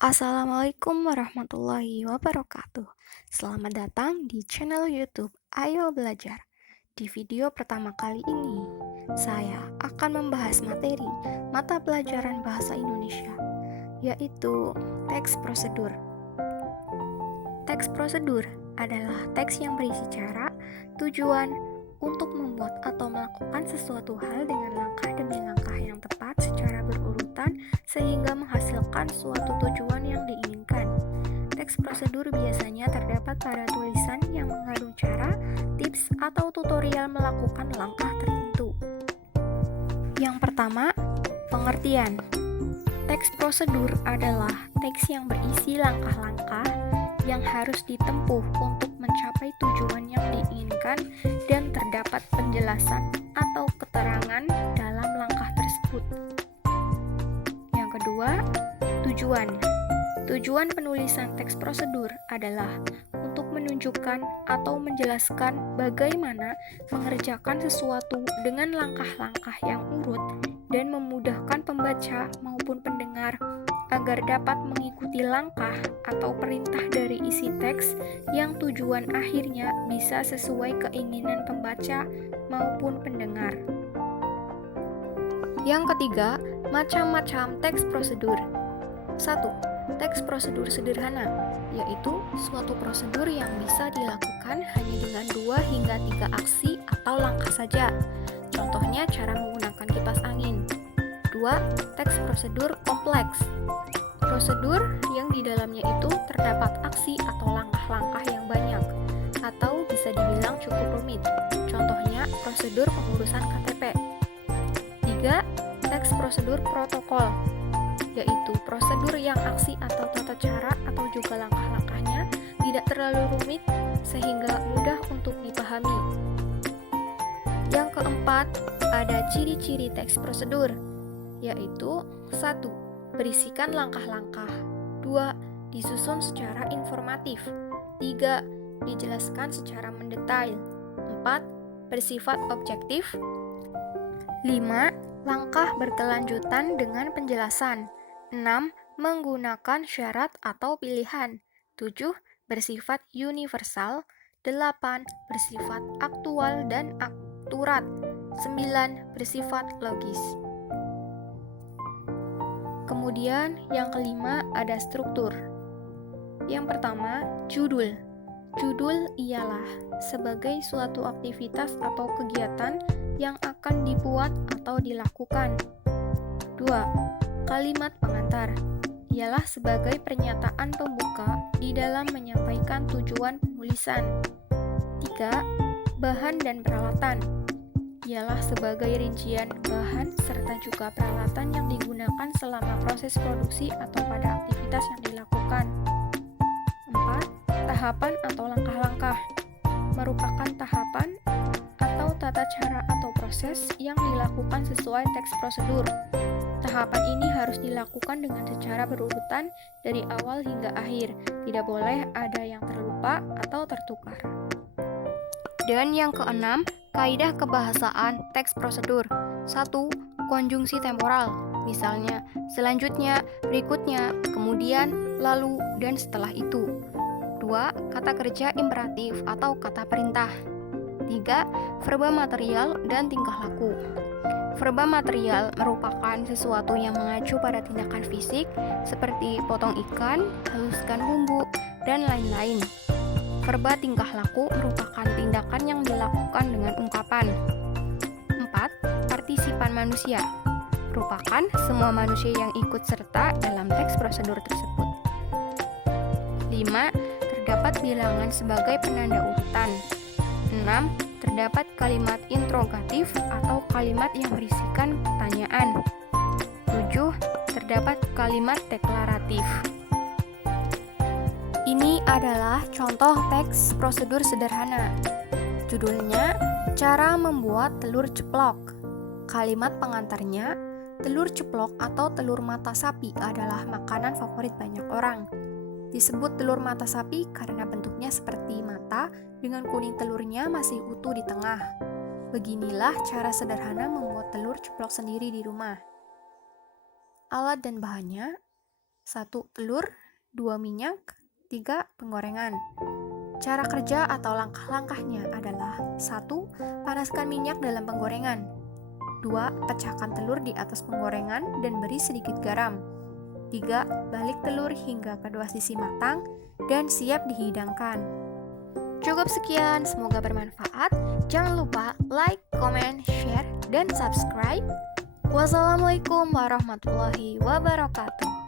Assalamualaikum warahmatullahi wabarakatuh. Selamat datang di channel YouTube Ayo Belajar. Di video pertama kali ini, saya akan membahas materi mata pelajaran bahasa Indonesia, yaitu teks prosedur. Teks prosedur adalah teks yang berisi cara, tujuan untuk membuat atau melakukan sesuatu hal dengan langkah demi langkah yang tepat secara berurutan sehingga menghasilkan suatu tujuan yang diinginkan. Teks prosedur biasanya terdapat pada tulisan yang mengandung cara, tips, atau tutorial melakukan langkah tertentu. Yang pertama, pengertian. Teks prosedur adalah teks yang berisi langkah-langkah yang harus ditempuh untuk mencapai tujuan yang diinginkan dan terdapat penjelasan atau keterangan dalam langkah tersebut. Yang kedua, tujuan. Tujuan penulisan teks prosedur adalah untuk menunjukkan atau menjelaskan bagaimana mengerjakan sesuatu dengan langkah-langkah yang urut dan memudahkan pembaca maupun pendengar agar dapat mengikuti langkah atau perintah dari isi teks yang tujuan akhirnya bisa sesuai keinginan pembaca maupun pendengar. Yang ketiga, macam-macam teks prosedur. 1. Teks prosedur sederhana, yaitu suatu prosedur yang bisa dilakukan hanya dengan 2 hingga 3 aksi atau langkah saja. Contohnya cara menggunakan kipas angin. 2. Teks prosedur kompleks. Prosedur yang di dalamnya itu terdapat aksi atau langkah-langkah yang banyak, atau bisa dibilang cukup rumit. Contohnya prosedur pengurusan KTP. 3. Teks prosedur protokol, yaitu prosedur yang aksi atau tata cara atau juga langkah-langkahnya tidak terlalu rumit sehingga mudah untuk dipahami. Yang keempat, ada ciri-ciri teks prosedur, yaitu 1. Berisikan langkah-langkah. 2. Disusun secara informatif. 3. Dijelaskan secara mendetail. 4. Bersifat objektif. 5. Langkah berkelanjutan dengan penjelasan. 6. Menggunakan syarat atau pilihan. 7. Bersifat universal. 8. Bersifat aktual dan akurat. 9. Bersifat logis. Kemudian yang kelima ada struktur. Yang pertama, judul. Judul ialah sebagai suatu aktivitas atau kegiatan yang akan dibuat atau dilakukan. 2. Kalimat pengantar ialah sebagai pernyataan pembuka di dalam menyampaikan tujuan penulisan. 3. Bahan dan peralatan ialah sebagai rincian bahan serta juga peralatan yang digunakan selama proses produksi atau pada aktivitas yang dilakukan. 4. Tahapan atau langkah-langkah merupakan tahapan atau tata cara atau proses yang dilakukan sesuai teks prosedur. Tahapan ini harus dilakukan dengan secara berurutan dari awal hingga akhir, tidak boleh ada yang terlupa atau tertukar. Dan yang keenam, kaidah kebahasaan teks prosedur. 1. Konjungsi temporal, misalnya selanjutnya, berikutnya, kemudian, lalu, dan setelah itu. 2. Kata kerja imperatif atau kata perintah. 3. Verba material dan tingkah laku. Verba material merupakan sesuatu yang mengacu pada tindakan fisik seperti potong ikan, haluskan bumbu, dan lain-lain. Verba tingkah laku merupakan tindakan yang dilakukan dengan ungkapan. 4. Partisipan manusia merupakan semua manusia yang ikut serta dalam teks prosedur tersebut. 5. Terdapat bilangan sebagai penanda urutan. 6. Terdapat kalimat interrogatif atau kalimat yang berisikan pertanyaan. 7. Terdapat kalimat deklaratif. Ini adalah contoh teks prosedur sederhana. Judulnya, cara membuat telur ceplok. Kalimat pengantarnya, telur ceplok atau telur mata sapi adalah makanan favorit banyak orang. Disebut telur mata sapi karena bentuknya seperti mata dengan kuning telurnya masih utuh di tengah. Beginilah cara sederhana membuat telur ceplok sendiri di rumah. Alat dan bahannya, 1. Telur, 2. Minyak, 3. Penggorengan. Cara kerja atau langkah-langkahnya adalah 1. Panaskan minyak dalam penggorengan. 2. Pecahkan telur di atas penggorengan dan beri sedikit garam. 3. Balik telur hingga kedua sisi matang dan siap dihidangkan. Cukup sekian, semoga bermanfaat. Jangan lupa like, comment, share, dan subscribe. Wassalamualaikum warahmatullahi wabarakatuh.